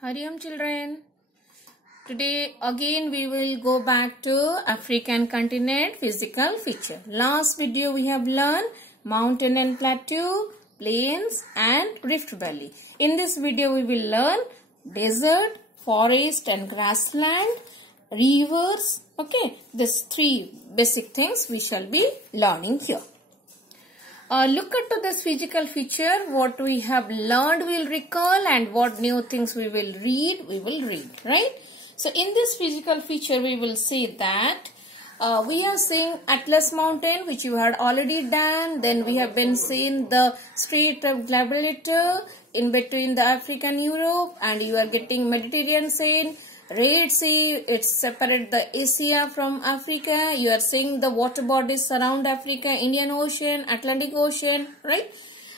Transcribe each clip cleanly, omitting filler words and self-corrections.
Hariam children. Today again we will go back to African continent physical feature. Last video we have learned mountain and plateau, plains and rift valley. In this video we will learn desert, forest and grassland, rivers. Okay, these three basic things we shall be learning here. Look at this physical feature. What we have learned we will recall, and what new things we will read, right? So in this physical feature we will say that we are seeing Atlas Mountain, which you had already done. Then we have been seeing the Strait of Gibraltar in between the African Europe, and you are getting Mediterranean Sea, Red Sea. It's separate the Asia from Africa. You are seeing the water bodies surround Africa, Indian Ocean, Atlantic Ocean, right?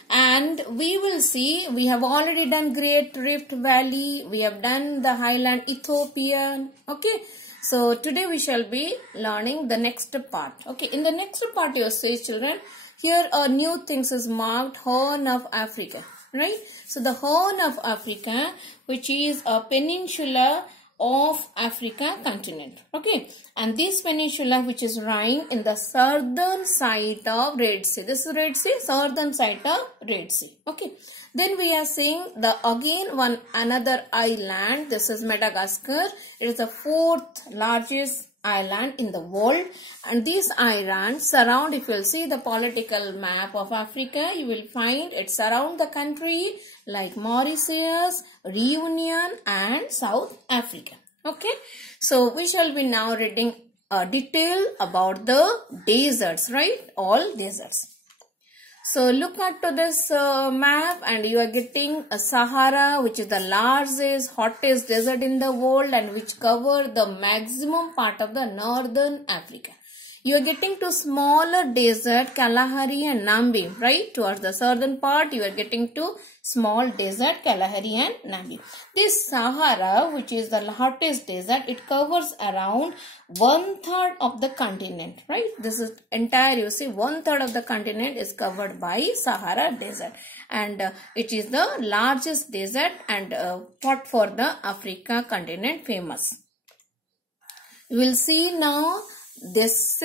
And we will see, we have already done Great Rift Valley. We have done the highland Ethiopia. Okay. So today we shall be learning the next part. Okay. In the next part you see children, here a new things is marked Horn of Africa, right? So the Horn of Africa, which is a peninsula of Africa continent. Okay, and this peninsula which is lying in the southern side of Red Sea. This is Red Sea, southern side of Red Sea. Okay, then we are seeing the again another island. This is Madagascar. It is the fourth largest island in the world, and these islands surround, if you will see the political map of Africa, you will find it surround the country like Mauritius, Reunion and South Africa. Okay, so we shall be now reading a detail about the deserts, right? All deserts. So look at this map, and you are getting a Sahara, which is the largest, hottest desert in the world and which cover the maximum part of the northern Africa. You are getting to smaller desert, Kalahari and Namib, right? Towards the southern part, you are getting to small desert, Kalahari and Namib. This Sahara, which is the hottest desert, it covers around 1/3 of the continent, right? This is entire, you see, 1/3 of the continent is covered by Sahara desert. And it is the largest desert and what for the Africa continent famous. You will see now this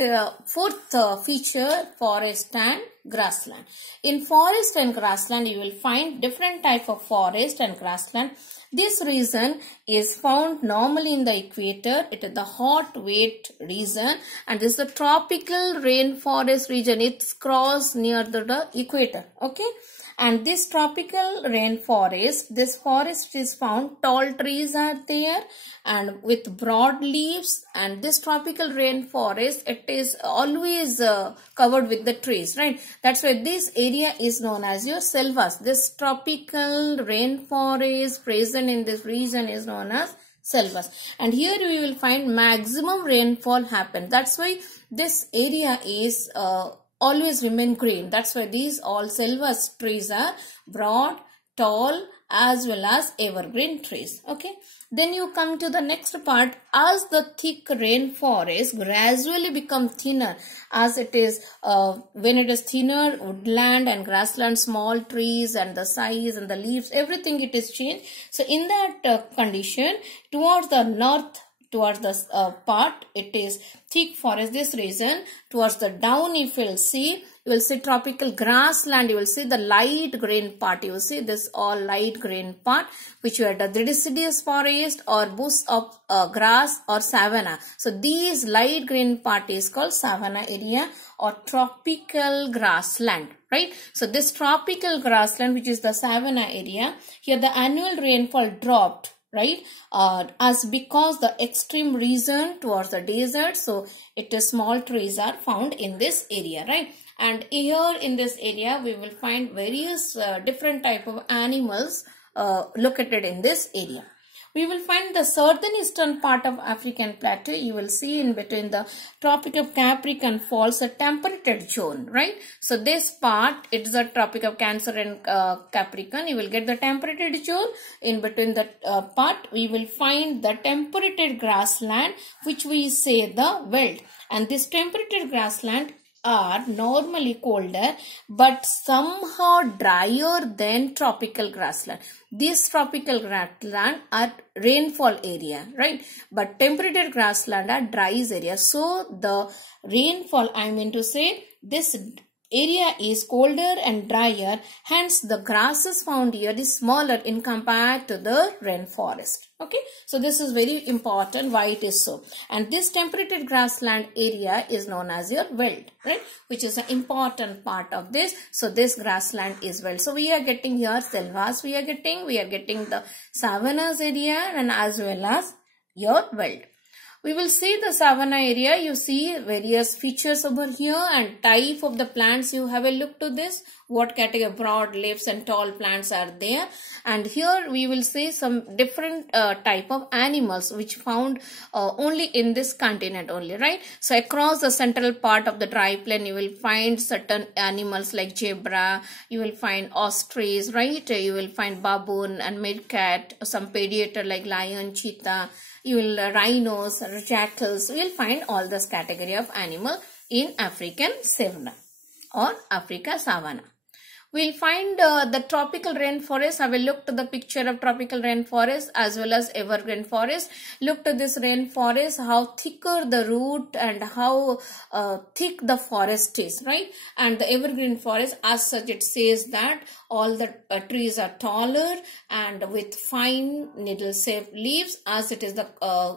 fourth feature, forest and grassland. In forest and grassland, you will find different type of forest and grassland. This region is found normally in the equator. It is the hot, wet region, and this is the tropical rainforest region. It's crossed near the equator. Okay. And this tropical rainforest, this forest is found, tall trees are there and with broad leaves, and this tropical rainforest, it is always covered with the trees, right? That's why this area is known as your selvas. This tropical rainforest present in this region is known as selvas. And here we will find maximum rainfall happen. That's why this area is always remain green. That's why these all selvas trees are broad, tall as well as evergreen trees. Okay. Then you come to the next part. As the thick rainforest gradually become thinner, as it is when it is thinner, woodland and grassland, small trees and the size and the leaves, everything it is changed. So in that condition, towards the north, towards the part, it is thick forest, this region. Towards the down, if you will see tropical grassland. You will see the light green part. You will see this all light green part, which you have the deciduous forest or bush of grass or savanna. So these light green part is called savanna area or tropical grassland, right? So this tropical grassland, which is the savanna area, here the annual rainfall dropped, right? As because the extreme region towards the desert, so it is small trees are found in this area, right? And here in this area we will find various different type of animals located in this area. We will find the southeastern part of African plateau. You will see in between the Tropic of Capricorn falls a temperate zone, right? So this part, it is the Tropic of Cancer and Capricorn. You will get the temperate zone. In between the part, we will find the temperate grassland, which we say the veld. And this temperate grassland are normally colder but somehow drier than tropical grassland. These tropical grassland are rainfall area, right? But temperate grassland are dry area. So the rainfall, I mean to say, this area is colder and drier, hence the grasses found here is smaller in compared to the rainforest. Okay, so this is very important why it is so. And this temperate grassland area is known as your veld, right, which is an important part of this. So this grassland is veld. So we are getting here selvas, we are getting the savannas area and as well as your veld. We will see the savanna area. You see various features over here and type of the plants. You have a look to this. What category, broad leaves and tall plants are there. And here we will see some different type of animals which found only in this continent only, right? So across the central part of the dry plain, you will find certain animals like zebra. You will find ostrich, right? You will find baboon and meerkat, some predator like lion, cheetah. You will rhinos, jackals. You will find all this category of animal in African savanna or Africa savanna. We'll find the tropical rainforest. Have a look to the picture of tropical rainforest as well as evergreen forest. Look to this rainforest, how thicker the root and how thick the forest is, right? And the evergreen forest, as such, it says that all the trees are taller and with fine needle-shaped leaves, as it is the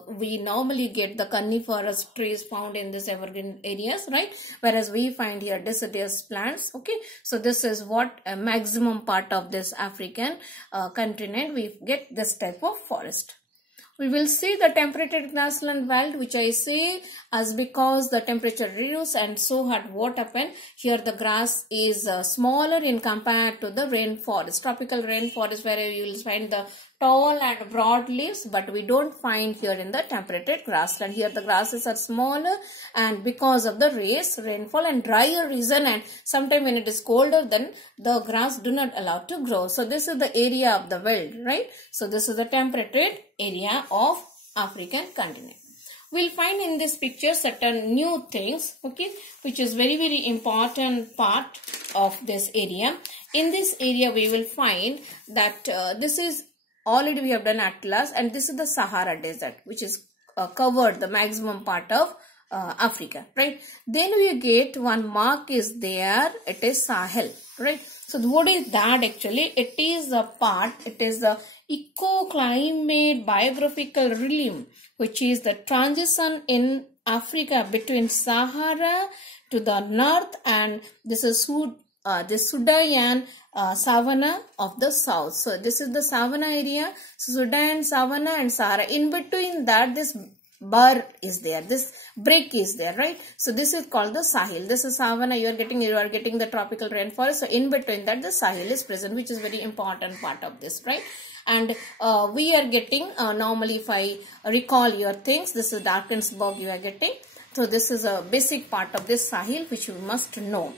we normally get the coniferous trees found in this evergreen areas, right? Whereas we find here deciduous plants. Okay, so this is what a maximum part of this African continent we get this type of forest. We will see the temperate grassland veld, which I say as because the temperature reduced and so what happened here, the grass is smaller in compared to the rainforest, tropical rainforest, where you will find the tall and broad leaves, but we don't find here in the temperate grassland. Here the grasses are smaller and because of the rainfall and drier region, and sometime when it is colder, then the grass do not allow to grow. So this is the area of the veld, right? So this is the temperate area of African continent. We'll find in this picture certain new things, okay, which is very, very important part of this area. In this area, we will find that this is already we have done Atlas, and this is the Sahara Desert, which is covered the maximum part of Africa, right? Then we get one mark is there, it is Sahel, right? So what is that actually? It is a part, it is the eco-climate biographical realm, which is the transition in Africa between Sahara to the north, and this is the Sudan savanna of the south. So this is the savanna area, so Sudan, savanna and Sahara. In between that, this bar is there, this break is there, right? So this is called the Sahel. This is savanna, you are getting the tropical rainforest. So in between that, the Sahel is present, which is very important part of this, right? And we are getting normally, if I recall your things, this is Darkensburg you are getting. So this is a basic part of this Sahel which you must know.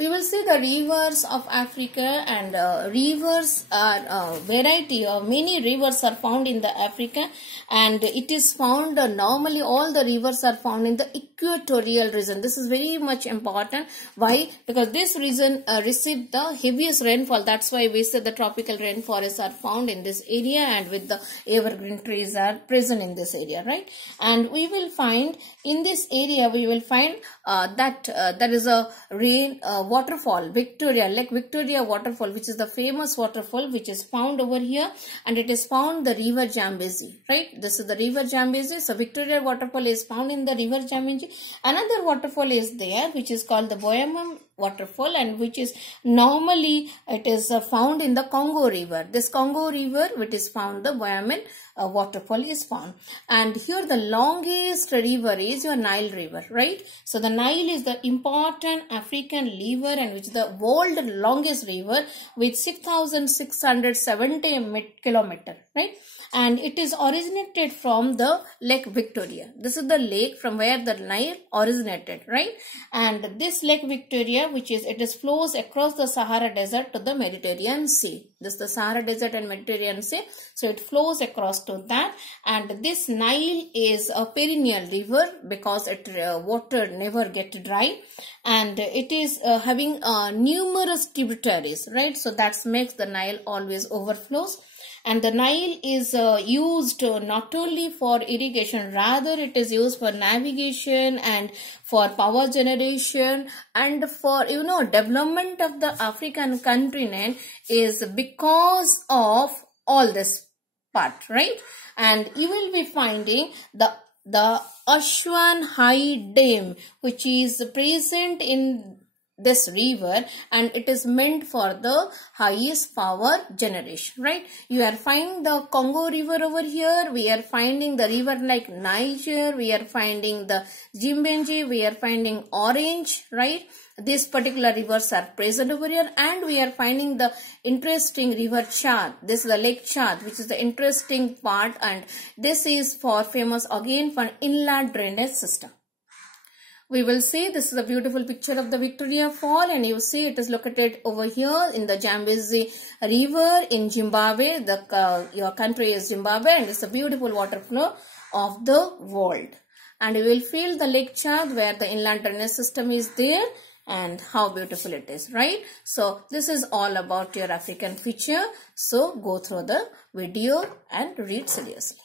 We will see the rivers of Africa, and rivers are variety of many rivers are found in the Africa, and it is found normally all the rivers are found in the equatorial region. This is very much important. Why? Because this region receives the heaviest rainfall. That's why we say the tropical rainforests are found in this area, and with the evergreen trees are present in this area, right? And we will find in this area, we will find that there is a waterfall, Lake Victoria waterfall, which is the famous waterfall which is found over here, and it is found the river Zambezi, right? This is the river Zambezi. So Victoria waterfall is found in the river Zambezi. Another waterfall is there which is called the Boyamam waterfall, and which is normally it is found in the Congo river. This Congo river which is found, the Boyaman waterfall is found. And here the longest river is your Nile river, right? So the Nile is the important African river, and which is the world longest river with 6,670 kilometers, right? And it is originated from the Lake Victoria. This is the lake from where the Nile originated, right? And this Lake Victoria which is it flows across the Sahara Desert to the Mediterranean Sea. This is the Sahara Desert and Mediterranean Sea. So it flows across to that, and this Nile is a perennial river because it water never get dry, and it is having numerous tributaries, right? So that makes the Nile always overflows. And the Nile is used not only for irrigation, rather it is used for navigation and for power generation and for, development of the African continent is because of all this part, right? And you will be finding the Aswan High Dam, which is present in this river, and it is meant for the highest power generation, right? You are finding the Congo river over here, we are finding the river like Niger, we are finding the Zambezi, we are finding Orange, right? These particular rivers are present over here, and we are finding the interesting river Chad. This is the Lake Chad, which is the interesting part, and this is for famous again for inland drainage system. We will see this is a beautiful picture of the Victoria Fall, and you see it is located over here in the Zambezi River in Zimbabwe. Your country is Zimbabwe, and it's a beautiful water flow of the world. And you will feel the Lake Chad where the inland drainage system is there, and how beautiful it is, right? So this is all about your African feature. So go through the video and read seriously.